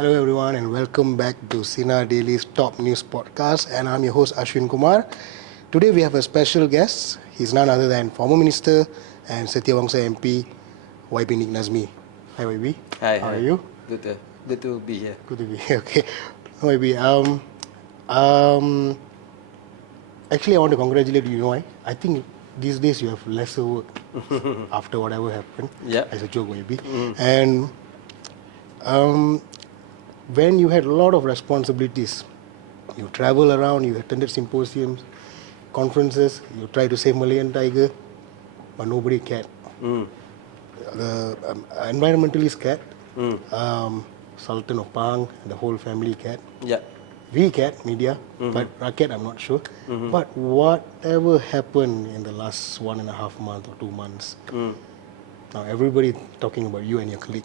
Hello everyone and welcome back to Sinar Daily's Top News Podcast, and I'm your host Ashwin Kumar. Today we have a special guest. He's none other than former Minister and Setiawangsa MP, YB Nik Nazmi. Hi YB. Hi. How are you? Good to be here. Good to be here. Okay. YB, actually I want to congratulate you. You know why? I think these days you have lesser work after whatever happened. Yeah. As a joke, YB. And when you had a lot of responsibilities, you travel around, you attended symposiums, conferences, you try to save Malayan tiger, but nobody cared. The environmentalists cared, Sultan of Pang, the whole family cared. Yeah. We cared, media, but Racket, I'm not sure. But whatever happened in the last 1.5 months or 2 months, now everybody talking about you and your colleague,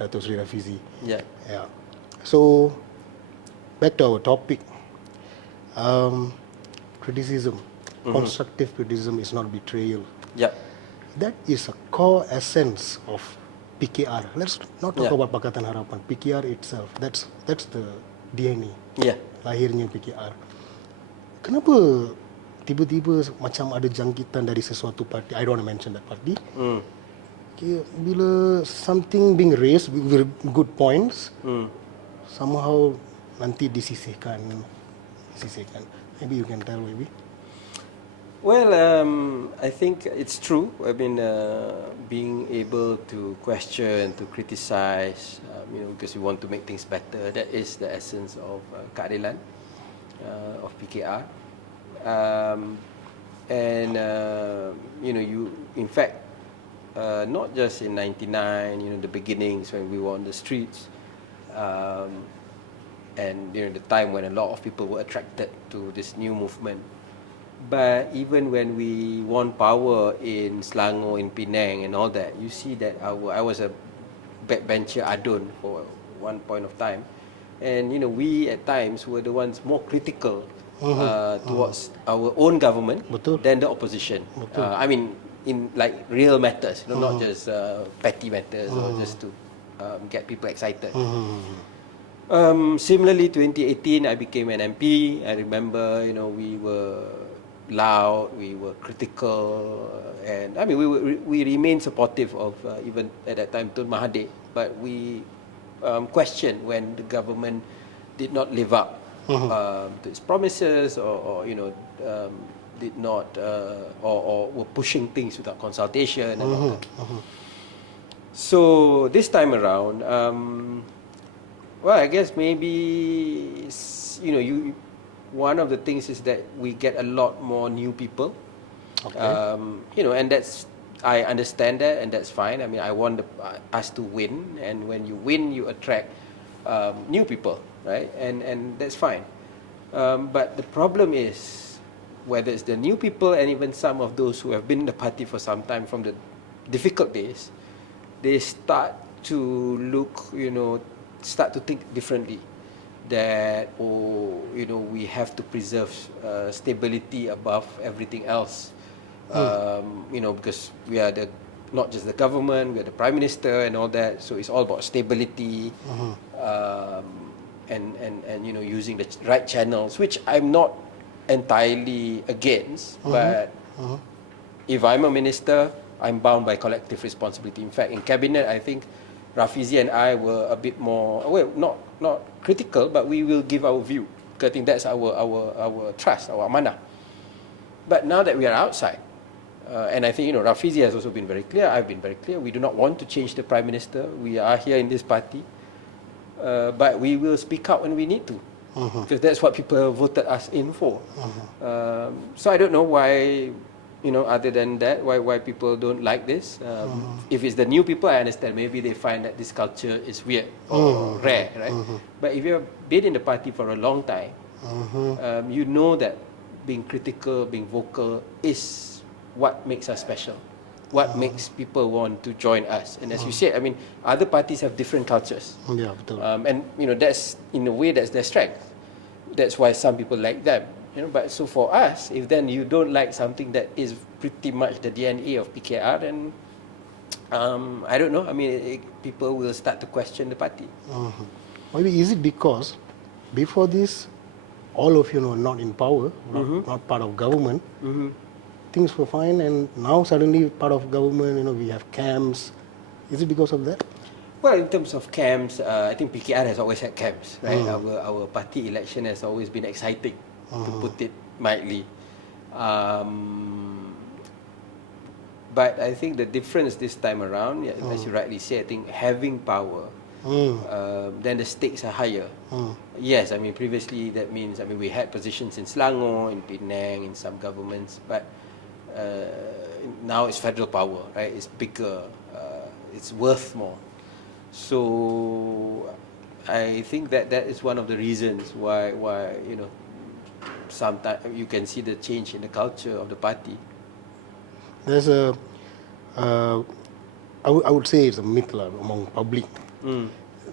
Dato Sri Rafizi. Yeah. Yeah. So, back to our topic. Criticism, constructive criticism is not betrayal. Yeah. That is a core essence of PKR. Let's not talk about Pakatan Harapan. PKR itself, that's the DNA. Yeah. Lahirnya PKR. Kenapa tiba-tiba macam ada jangkitan dari sesuatu parti? I don't want to mention that party. Okay, bila something being raised with good points, somehow nanti disisihkan. Maybe you can tell, maybe. Well, I think it's true. I mean, being able to question, to criticize, because we want to make things better. That is the essence of Keadilan, of PKR. You in fact, not just in '99, the beginnings when we were on the streets, and the time when a lot of people were attracted to this new movement. But even when we won power in Selangor, in Penang and all that, you see that I was a backbencher adun for one point of time, and we at times were the ones more critical towards our own government than the opposition. I mean, in like real matters, not just petty matters or just to get people excited. Similarly, 2018, I became an MP. I remember, we were loud, we were critical, and I mean, we remained supportive of even at that time Tun Mahathir, but we questioned when the government did not live up to its promises, or did not, or were pushing things without consultation and all that. So this time around, well, I guess maybe one of the things is that we get a lot more new people. Okay. And that's, I understand that, and that's fine. I mean, I want us to win, and when you win, you attract new people, right? And that's fine. But the problem is, whether it's the new people and even some of those who have been in the party for some time from the difficult days, they start to look, start to think differently. That we have to preserve stability above everything else. Because we are not just the government, we are the Prime Minister and all that. So it's all about stability, and using the right channels, which I'm not entirely against. But if I'm a minister, I'm bound by collective responsibility. In fact, in cabinet, I think Rafizi and I were a bit more, well, not critical, but we will give our view, because I think that's our trust, our amanah. But now that we are outside, and I think Rafizi has also been very clear, I've been very clear, we do not want to change the Prime Minister. We are here in this party, but we will speak out when we need to, because that's what people voted us in for. So I don't know why, other than that, why people don't like this. If it's the new people, I understand. Maybe they find that this culture is weird or rare, right? But if you've been in the party for a long time, you know that being critical, being vocal is what makes us special. What makes people want to join us. And as you said, I mean, other parties have different cultures. Yeah, betul. And that's, in a way, that's their strength. That's why some people like them. But so for us, if then you don't like something that is pretty much the DNA of PKR, then I don't know. I mean, people will start to question the party. Maybe is it because before this, all of you know not in power, not part of government, things were fine, and now suddenly part of government, we have camps. Is it because of that? Well, in terms of camps, I think PKR has always had camps, right? Our party election has always been exciting, to put it mildly. But I think the difference this time around, as you rightly say, I think having power, then the stakes are higher. Yes, I mean previously that means we had positions in Selangor, in Penang, in some governments, but now it's federal power, right? It's bigger, it's worth more. So I think that is one of the reasons why sometimes you can see the change in the culture of the party. There's I would say it's a myth among public.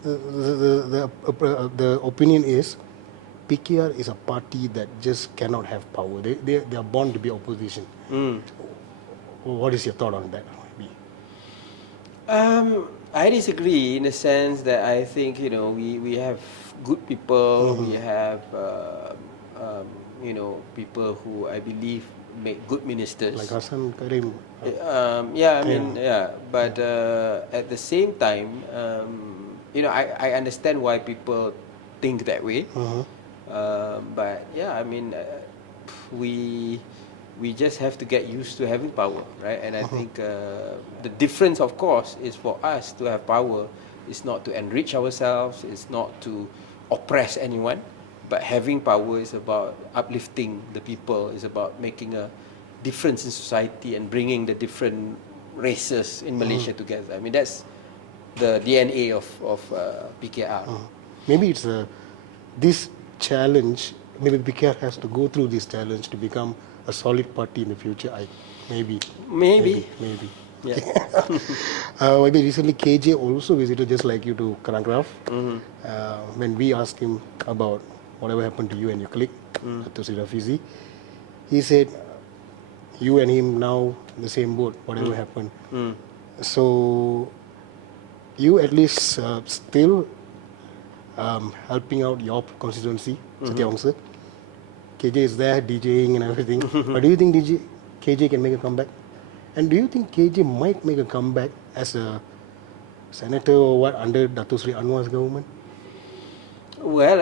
The opinion is PKR is a party that just cannot have power. They are born to be opposition. What is your thought on that? I disagree in the sense that I think we have good people, we have people who I believe make good ministers. Like Hassan Karim. But at the same time, I understand why people think that way. But we just have to get used to having power, right? And I think the difference, of course, is for us to have power is not to enrich ourselves, it's not to oppress anyone, but having power is about uplifting the people, is about making a difference in society and bringing the different races in Malaysia together. I mean, that's the DNA of PKR. Maybe it's this challenge. Maybe PKR has to go through this challenge to become a solid party in the future. Maybe. Yeah. Maybe recently KJ also visited, just like you, to Karangraf. When we asked him about whatever happened to you and your clique, to Rafizi, he said you and him now in the same boat, whatever happened. So you at least still helping out your constituency, Setiaongsa. KJ is there DJing and everything. But do you think KJ can make a comeback? And do you think KJ might make a comeback as a senator or what under Dato Sri Anwar's government? Well,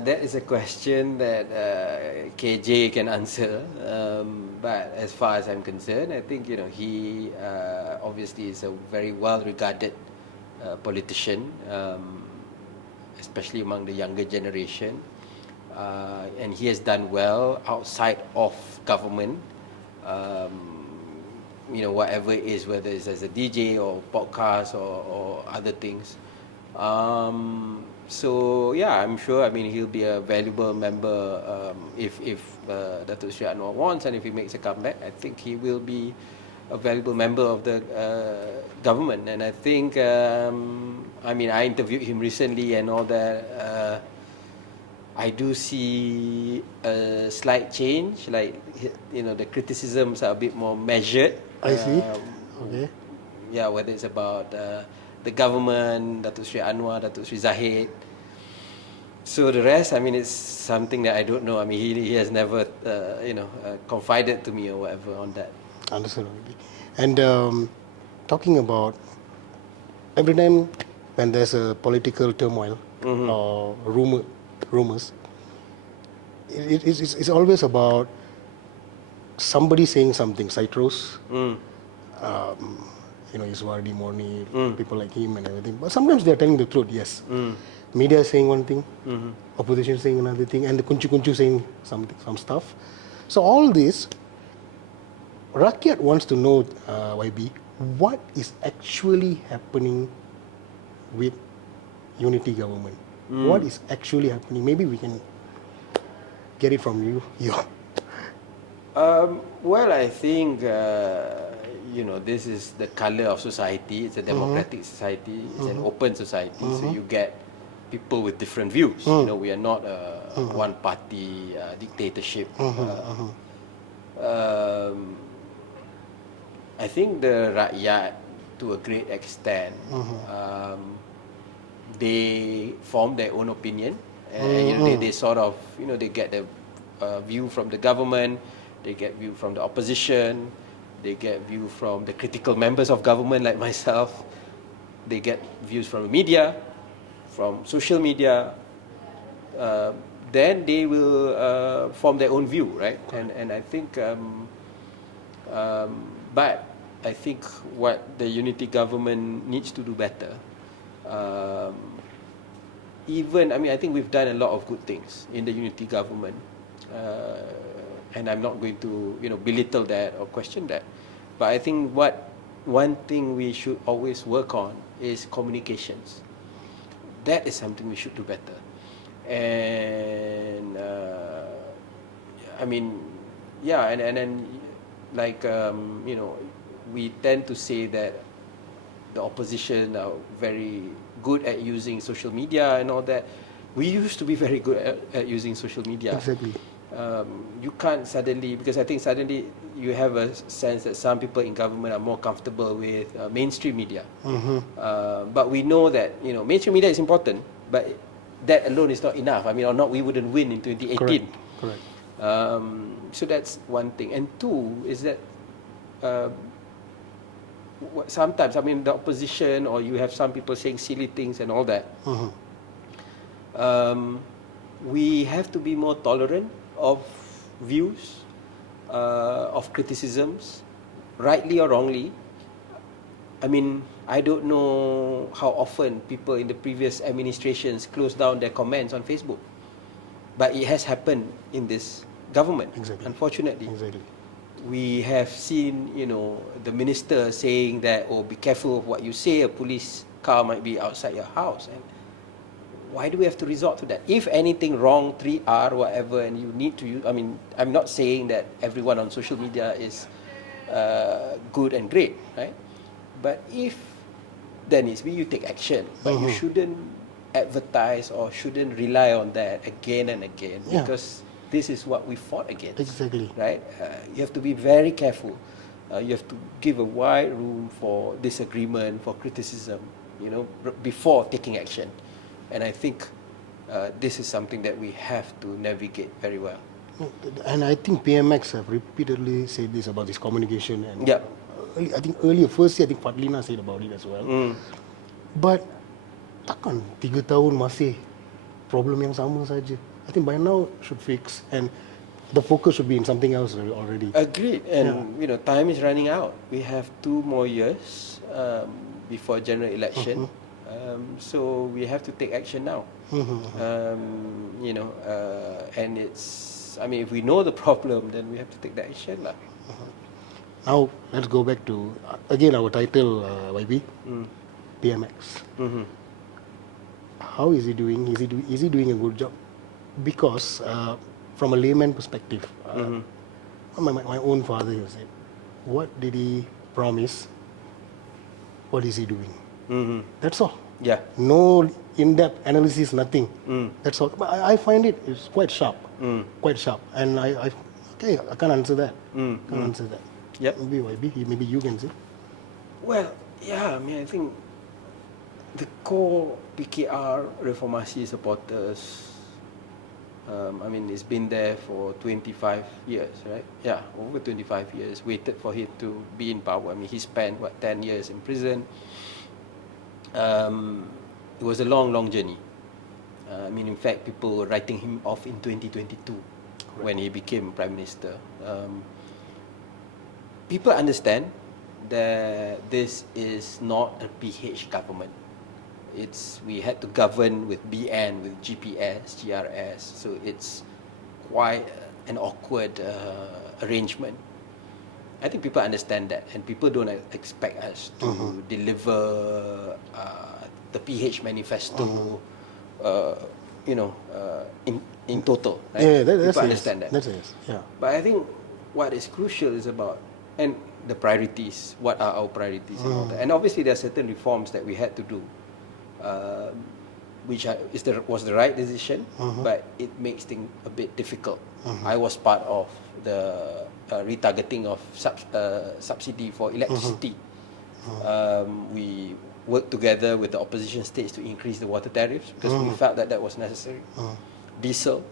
that is a question that KJ can answer. But as far as I'm concerned, I think he obviously is a very well-regarded politician, especially among the younger generation. And he has done well outside of government. Whatever it is, whether it's as a DJ or podcast or other things. So yeah, I'm sure. He'll be a valuable member if Datuk Sri Anwar wants, and if he makes a comeback, I think he will be a valuable member of the government. And I think, I interviewed him recently and all that. I do see a slight change, like the criticisms are a bit more measured. I see. Okay. Yeah, whether it's about the government, Datuk Sri Anwar, Datuk Sri Zahid. So the rest, it's something that I don't know. He has never, confided to me or whatever on that. Understood. And talking about every time when there's a political turmoil or rumors, it's always about somebody saying something. Citrus, Iswardi Morni, people like him and everything. But sometimes they're telling the truth, yes. Media is saying one thing, opposition saying another thing, and the kunchu saying some stuff. So all this, Rakyat wants to know, YB, what is actually happening with unity government? What is actually happening? Maybe we can get it from you. Well, I think this is the colour of society. It's a democratic society. It's an open society. So you get people with different views. We are not a one-party dictatorship. I think the rakyat, to a great extent, they form their own opinion, and they sort of, they get the view from the government, they get view from the opposition, they get view from the critical members of government like myself, they get views from the media, from social media. Then they will form their own view, right? And I think, but I think what the unity government needs to do better, I think we've done a lot of good things in the unity government, and I'm not going to belittle that or question that, but I think one thing we should always work on is communications. That is something we should do better. And and then like we tend to say that the opposition are very good at using social media and all that. We used to be very good at using social media. Exactly. You can't suddenly, because I think suddenly you have a sense that some people in government are more comfortable with mainstream media. But we know that mainstream media is important, but that alone is not enough. Or not, we wouldn't win in 2018. Correct. So that's one thing. And two is that sometimes, the opposition, or you have some people saying silly things and all that. We have to be more tolerant of views, of criticisms, rightly or wrongly. I don't know how often people in the previous administrations closed down their comments on Facebook, but it has happened in this government. Exactly. Unfortunately. Exactly. We have seen, the minister saying that, be careful of what you say, a police car might be outside your house. And why do we have to resort to that? If anything wrong, 3R, whatever, and you need to use, I'm not saying that everyone on social media is good and great, right? But if there needs to be, you take action. But you shouldn't advertise or shouldn't rely on that again and again, because this is what we fought against. Exactly. Right? You have to be very careful. You have to give a wide room for disagreement, for criticism, before taking action. And I think this is something that we have to navigate very well. And I think PMX have repeatedly said this about this communication. And Yeah. I think earlier, first year, I think Fadlina said about it as well. But takkan 3 tahun masih problem yang sama saja. I think by now should fix, and the focus should be in something else already. Agreed. And time is running out. We have 2 more years before general election. So we have to take action now. And it's, if we know the problem, then we have to take the action lah. Now let's go back to again our title, YB, PMX. How is he doing? Is he doing a good job? Because from a layman perspective, my own father said, what did he promise? What is he doing? That's all. Yeah. No in-depth analysis, nothing. That's all. But I find it's quite sharp. Quite sharp. And I can't answer that. Can't answer that. Yep. Maybe you can say. Well, yeah, I think the core PKR reformasi supporters, it's been there for 25 years, right? Yeah, over 25 years, waited for him to be in power. He spent, 10 years in prison. It was a long journey. In fact, people were writing him off in 2022 when he became Prime Minister. People understand that this is not a PH government. We had to govern with BN, with GPS, GRS, so it's quite an awkward arrangement. I think people understand that, and people don't expect us to deliver the PH manifesto, in total. Right? Yeah, that's people understand that. That's yes. Yeah. But I think what is crucial is about, and the priorities. What are our priorities and all that? And obviously there are certain reforms that we had to do, which was the right decision, but it makes things a bit difficult. I was part of the retargeting of subsidy for electricity. We worked together with the opposition states to increase the water tariffs because we felt that was necessary. Diesel.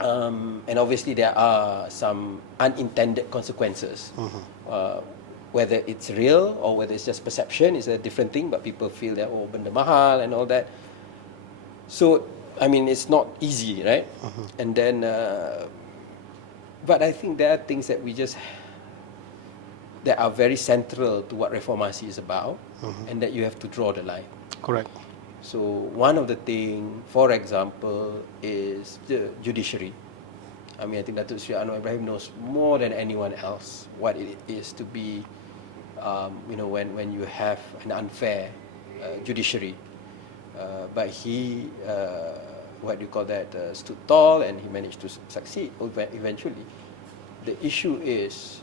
And obviously there are some unintended consequences. Whether it's real or whether it's just perception is a different thing, but people feel that, oh, benda mahal and all that. So, I mean, it's not easy, right? And then, but I think there are things that that are very central to what reformasi is about, and that you have to draw the line. Correct. So one of the things, for example, is the judiciary. I mean, I think Datuk Sri Anwar Ibrahim knows more than anyone else what it is to be, when you have an unfair judiciary. But he, stood tall, and he managed to succeed eventually. The issue is,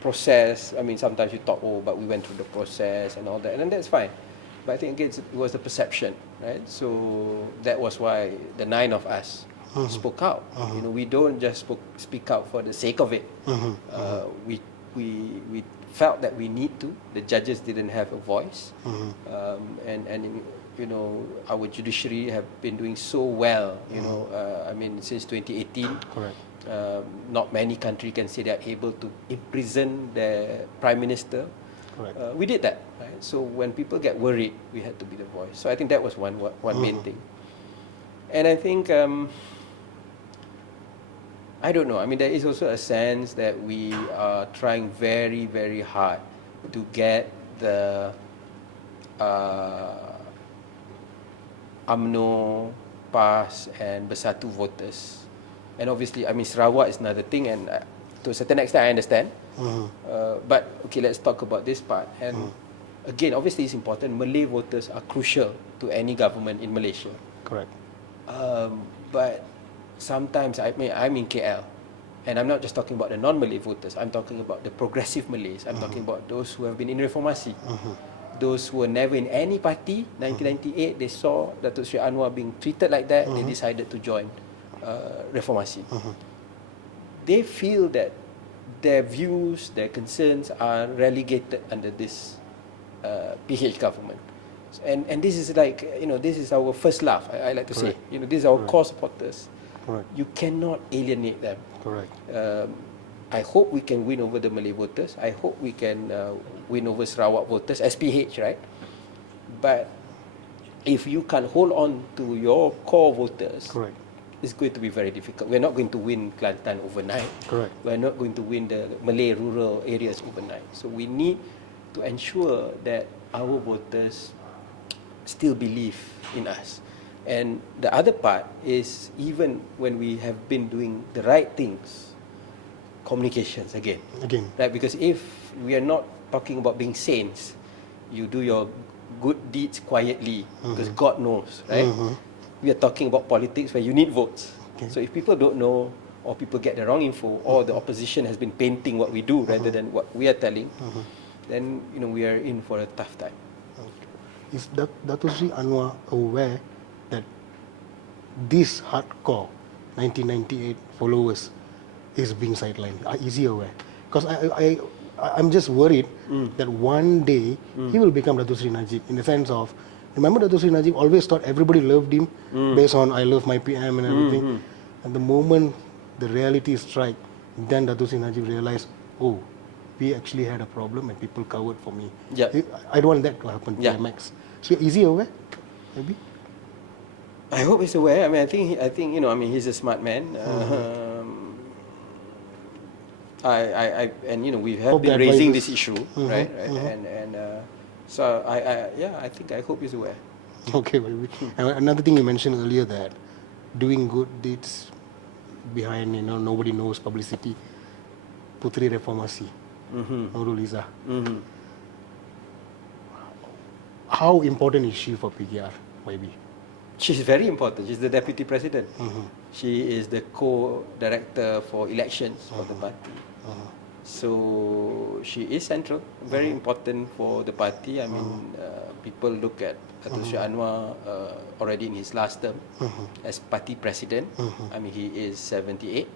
process. I mean, sometimes you talk, but we went through the process and all that, and that's fine. But I think again, it was the perception, right? So that was why the 9 of us spoke out. We don't just speak out for the sake of it. We felt that we need to. The judges didn't have a voice, and our judiciary have been doing so well. Since 2018. Correct. Not many countries can say they are able to imprison their prime minister. Correct. We did that, right? So when people get worried, we had to be the voice. So I think that was one main thing. And I think I don't know. I mean, there is also a sense that we are trying very, very hard to get the UMNO, PAS and Bersatu voters. And obviously, I mean, Sarawak is another thing, and to a certain extent, I understand. But okay, let's talk about this part. And again, obviously, it's important. Malay voters are crucial to any government in Malaysia. Correct. But sometimes, I'm in KL, and I'm not just talking about the non-Malay voters. I'm talking about the progressive Malays. I'm talking about those who have been in reformasi. Those who were never in any party. 1998, they saw Datuk Sri Anwar being treated like that. They decided to join reformasi. They feel that their views, their concerns are relegated under this PH government. And this is like, this is our first love, I like to say. These are our core supporters. Correct. You cannot alienate them. Correct. I hope we can win over the Malay voters. I hope we can win over Sarawak voters, SPH, right? But if you can't hold on to your core voters, Correct. it's going to be very difficult. We're not going to win Kelantan overnight. Correct. We're not going to win the Malay rural areas overnight. So we need to ensure that our voters still believe in us. And the other part is, even when we have been doing the right things, communications again. Right? Because if we are not talking about being saints, you do your good deeds quietly, because God knows, right? We are talking about politics where you need votes. So if people don't know, or people get the wrong info, or the opposition has been painting what we do rather than what we are telling, then we are in for a tough time. Is Datuk Sri Anwar aware that this hardcore 1998 followers is being sidelined? Is he aware? Because I'm just worried that one day he will become Datuk Sri Najib, in the sense of, remember Datuk Sri Najib always thought everybody loved him based on I love my PM and everything. And the moment the reality strike, then Datuk Sri Najib realized, oh, we actually had a problem and people covered for me. I don't want that to happen to MX. So is he aware? Maybe? I hope he's aware. I think he's a smart man. We have been raising this issue, right? And so I hope he's aware. Okay, baby. And another thing you mentioned earlier, that doing good deeds behind, nobody knows, publicity. Putri Reformasi, Nurul Izzah. How important is she for PKR, maybe? She's very important. She's the deputy president. She is the co-director for elections for the party. So she is central, very important for the party. I mean, people look at Dato' Sri Anwar already in his last term as party president. I mean, he is 78.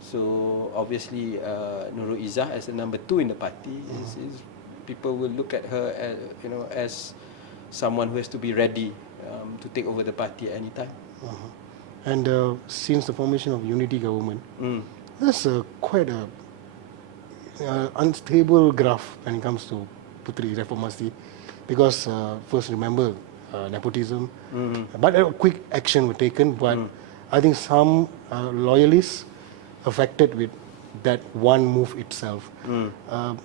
So obviously, Nurul Izzah as the number 2 in the party is people will look at her as, as someone who has to be ready to take over the party at any time. And since the formation of unity government, that's quite a unstable graph when it comes to Puteri Reformasi, because first remember nepotism, but quick action were taken. But I think some loyalists affected with that one move itself.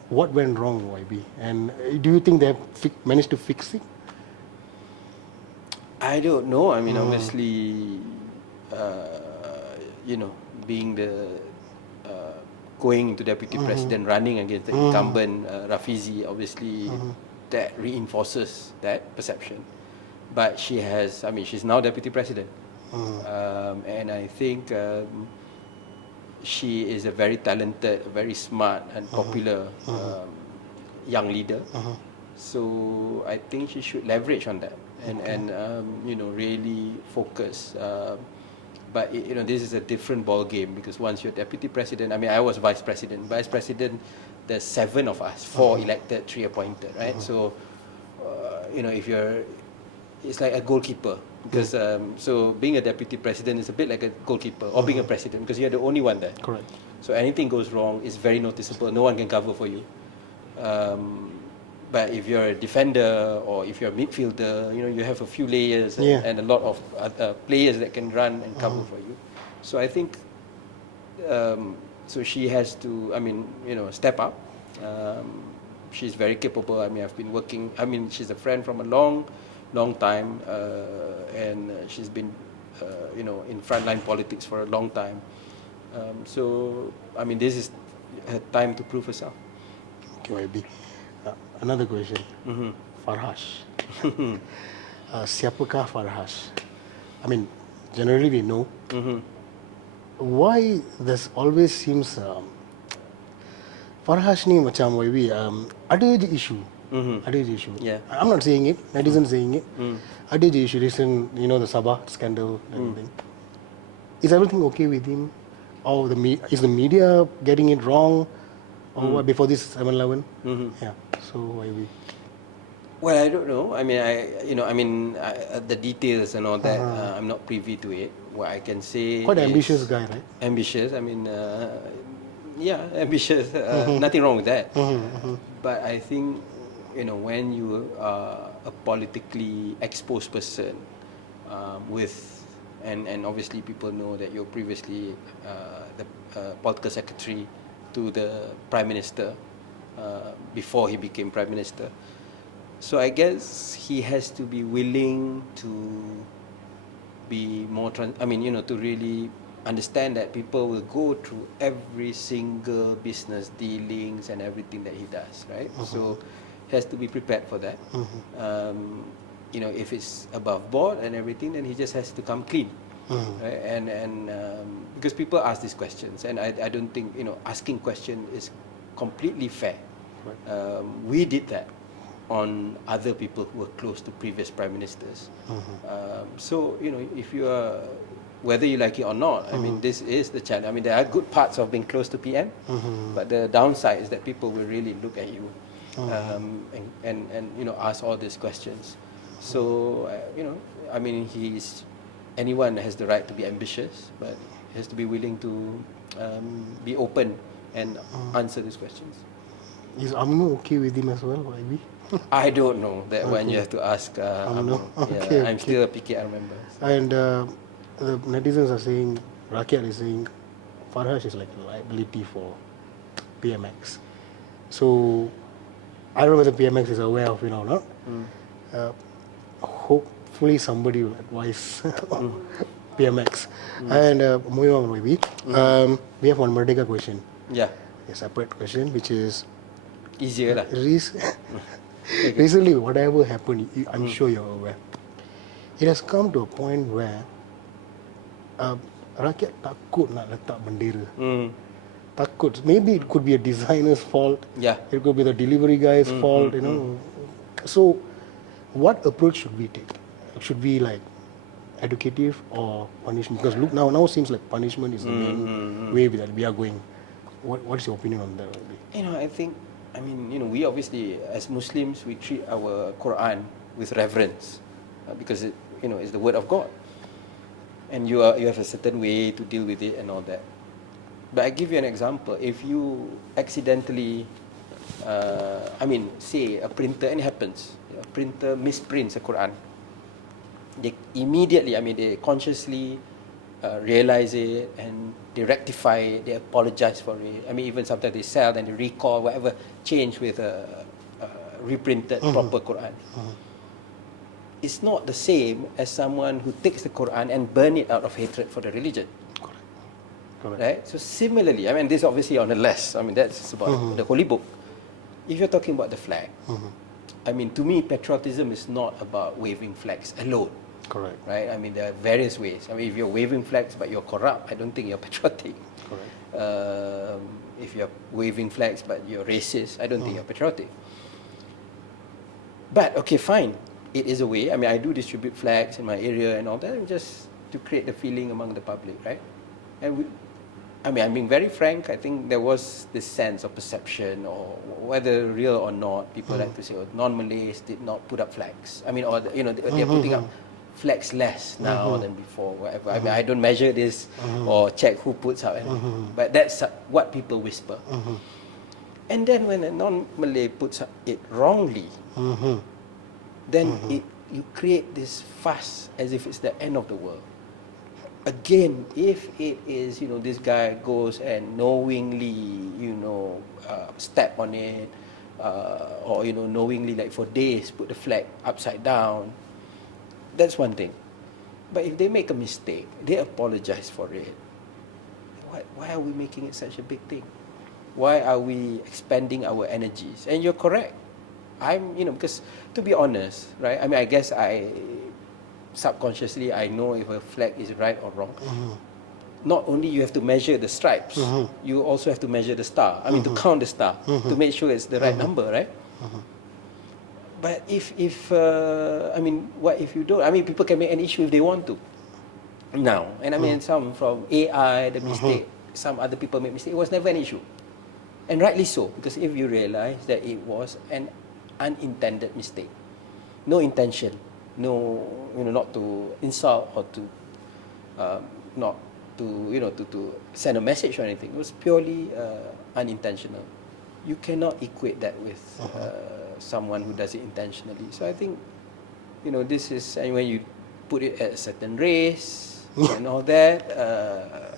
What went wrong, YB? And do you think they have managed to fix it? I don't know. I mean, obviously, being the going into deputy president, running against the incumbent Rafizi, obviously that reinforces that perception. But she's now deputy president, and I think she is a very talented, very smart and popular young leader. So I think she should leverage on that and really focus. But this is a different ball game, because once you're deputy president, I mean, I was vice president. Vice president, there's 7 of us, 4 elected, 3 appointed, right? So, if it's like a goalkeeper, because so being a deputy president is a bit like a goalkeeper, or being a president, because you're the only one there. Correct. So anything goes wrong, it's very noticeable. No one can cover for you. But if you're a defender or if you're a midfielder, you have a few layers and a lot of players that can run and cover for you. So I think, so she has to, step up. She's very capable. I mean, I've been working, she's a friend from a long time, and she's been, in frontline politics for a long time. So, this is her time to prove herself. Okay, YB. Another question. Farhash. Siapakah Farhash? I mean, generally we know. Why there's always seems Farhash ni macam YB ada je issue. Ada je issue. Yeah. I'm not saying it. Netizens saying it. Ada je issue. Recent, the Sabah scandal and everything. Is everything okay with him? Or is the media getting it wrong? Or what, before this 7/11? Yeah. So YB. Well, I don't know. The details and all that, I'm not privy to it. What I can say Quite an ambitious guy, right? Ambitious. Ambitious. Nothing wrong with that. But I think, when you are a politically exposed person, and obviously people know that you're previously the political secretary to the Prime Minister before he became Prime Minister. So I guess he has to be willing to be more, to really understand that people will go through every single business dealings and everything that he does, right? So he has to be prepared for that. If it's above board and everything, then he just has to come clean. Right? And because people ask these questions, and I don't think asking question is completely fair. Right. We did that on other people who were close to previous prime ministers. So if you are, whether you like it or not, this is the challenge. There are good parts of being close to PM, but the downside is that people will really look at you and ask all these questions. So anyone has the right to be ambitious, but has to be willing to be open and answer these questions. Is AMNO okay with him as well, YB? I don't know that one. You have to ask AMNO. Okay, I'm still a PKR member. And the netizens are saying, Rakyat is saying, Farhash is like a liability for PMX. So I don't know whether PMX is aware of it or not. Hopefully somebody will advise PMX. And moving on, maybe. We have one Merdeka question. Yeah. A separate question, which is easier lah. Recently, whatever happened, I'm sure you're aware. It has come to a point where rakyat takut nak letak bendera. takut. Maybe it could be a designer's fault. Yeah. It could be the delivery guy's fault. You know. So, what approach should we take? Should we like educative or punishment? Because look now seems like punishment is the main way that we are going. What's your opinion on that? You know, I think, we obviously, as Muslims, we treat our Quran with reverence because it, is the word of God, and you have a certain way to deal with it and all that. But I give you an example. If you accidentally, say a printer, and it happens, a printer misprints a Quran, they immediately, they consciously realize it and they rectify it, they apologize for it. Even sometimes they sell and they recall whatever change with a reprinted proper Quran. It's not the same as someone who takes the Quran and burn it out of hatred for the religion. Correct. Right? So similarly, this is obviously on the less. That's about the holy book. If you're talking about the flag, to me, patriotism is not about waving flags alone. Correct. Right? There are various ways. If you're waving flags but you're corrupt, I don't think you're patriotic. Correct. If you're waving flags but you're racist, I don't think you're patriotic. But okay, fine. It is a way. I do distribute flags in my area and all that, just to create the feeling among the public, right? And I'm being very frank. I think there was this sense of perception, or whether real or not, people like to say, non-Malays did not put up flags. They're putting up flags less now than before, whatever. I don't measure this or check who puts up anything. But that's what people whisper. And then when a non-Malay puts up it wrongly, then you create this fuss as if it's the end of the world. Again, if it is, this guy goes and knowingly, step on it, or, knowingly, like for days, put the flag upside down, that's one thing. But if they make a mistake, they apologize for it. Why are we making it such a big thing? Why are we expending our energies? And you're correct. Because to be honest, right, I guess subconsciously I know if a flag is right or wrong. Not only you have to measure the stripes, you also have to measure the star. To count the star, to make sure it's the right number, right? But if what if you don't? People can make an issue if they want to. Now, and some from AI, the mistake, some other people make mistake. It was never an issue, and rightly so, because if you realize that it was an unintended mistake, no intention, no, not to insult or to, not to, to send a message or anything. It was purely unintentional. You cannot equate that with someone who does it intentionally. So I think, this is, and when you put it at a certain race and all that.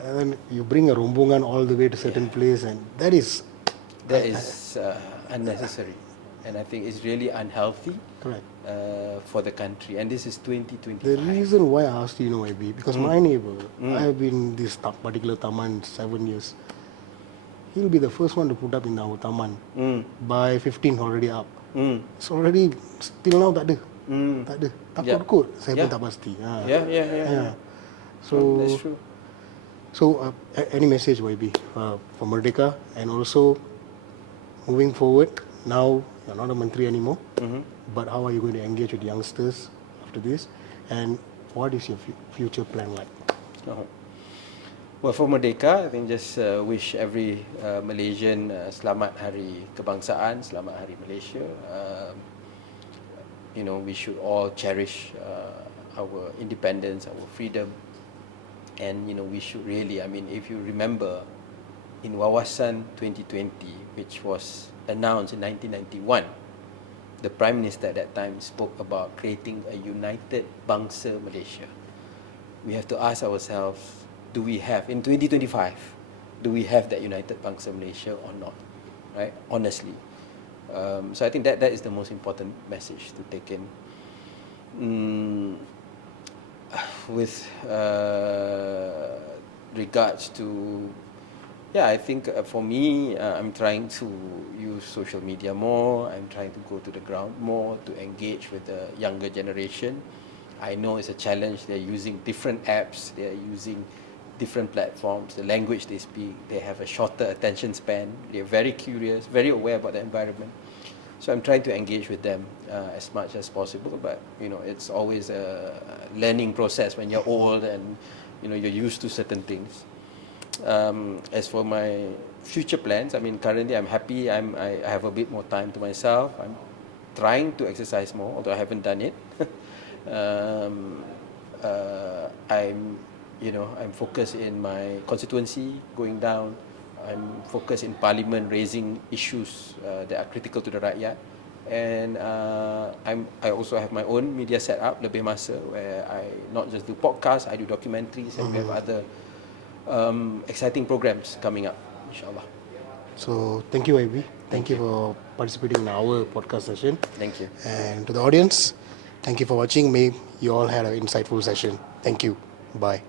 And then you bring a rombongan all the way to certain place, and that is unnecessary. And I think it's really unhealthy. Correct. For the country. And this is 2025. The reason why I asked you, maybe because my neighbor, I have been in this particular taman 7 years. He'll be the first one to put up in our taman. By 15 already up. It's already still now tak ada. Tak ada. Takut kot. Saya pun tak pasti. Yeah. So that's true. So any message, YB, for Merdeka, and also moving forward. Now you're not a Menteri anymore. But how are you going to engage with youngsters after this? And what is your future plan like? Well, for Merdeka, I think just wish every Malaysian selamat Hari Kebangsaan, selamat Hari Malaysia. We should all cherish our independence, our freedom. And, we should really, if you remember, in Wawasan 2020, which was announced in 1991, the Prime Minister at that time spoke about creating a united bangsa Malaysia. We have to ask ourselves, do we have, in 2025, do we have that united bangsa Malaysia or not? Right? Honestly. So I think that is the most important message to take in. With regards to, I think for me, I'm trying to use social media more. I'm trying to go to the ground more to engage with the younger generation. I know it's a challenge. They're using different apps. They're using different platforms, the language they speak, they have a shorter attention span, they're very curious, very aware about the environment. So I'm trying to engage with them as much as possible, but it's always a learning process when you're old and you're used to certain things. As for my future plans, I mean, currently I'm happy. I have a bit more time to myself. I'm trying to exercise more, although I haven't done it. I'm focused in my constituency, going down. I'm focused in Parliament, raising issues that are critical to the rakyat. And I also have my own media set up, Lebih Masa, where I not just do podcasts, I do documentaries, and we have other exciting programs coming up, inshallah. So thank you, IB. Thank you for participating in our podcast session. Thank you. And to the audience, thank you for watching. May you all had an insightful session. Thank you. Bye.